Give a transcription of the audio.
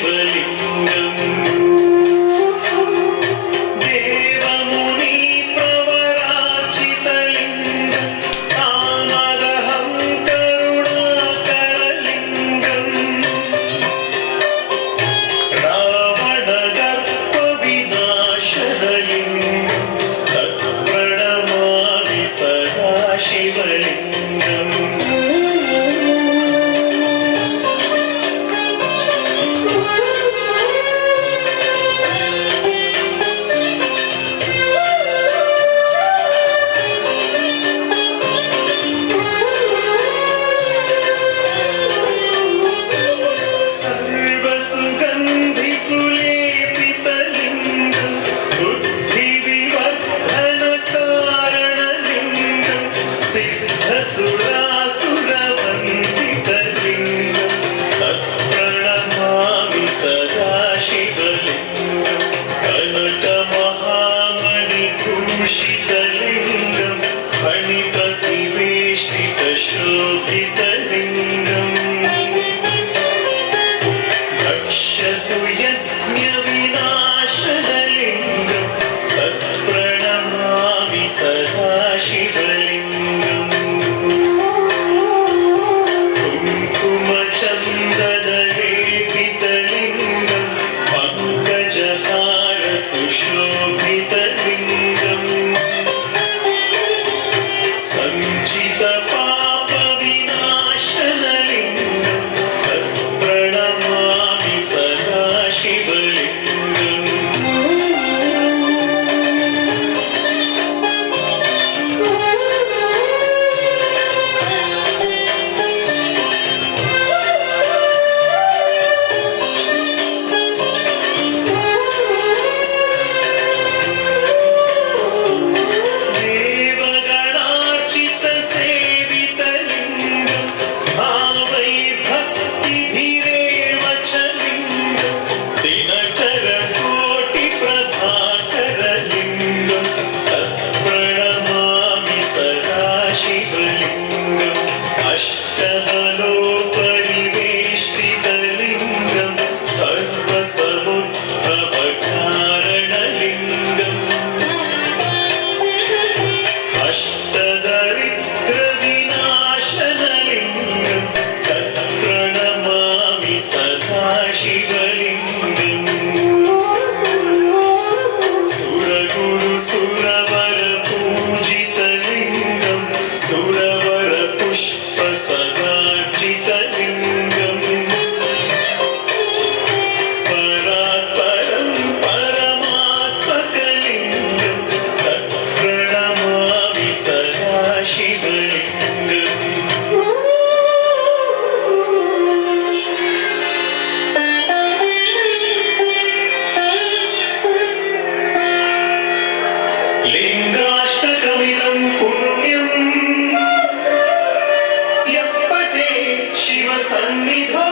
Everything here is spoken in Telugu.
believe. should be there. సన్నిధో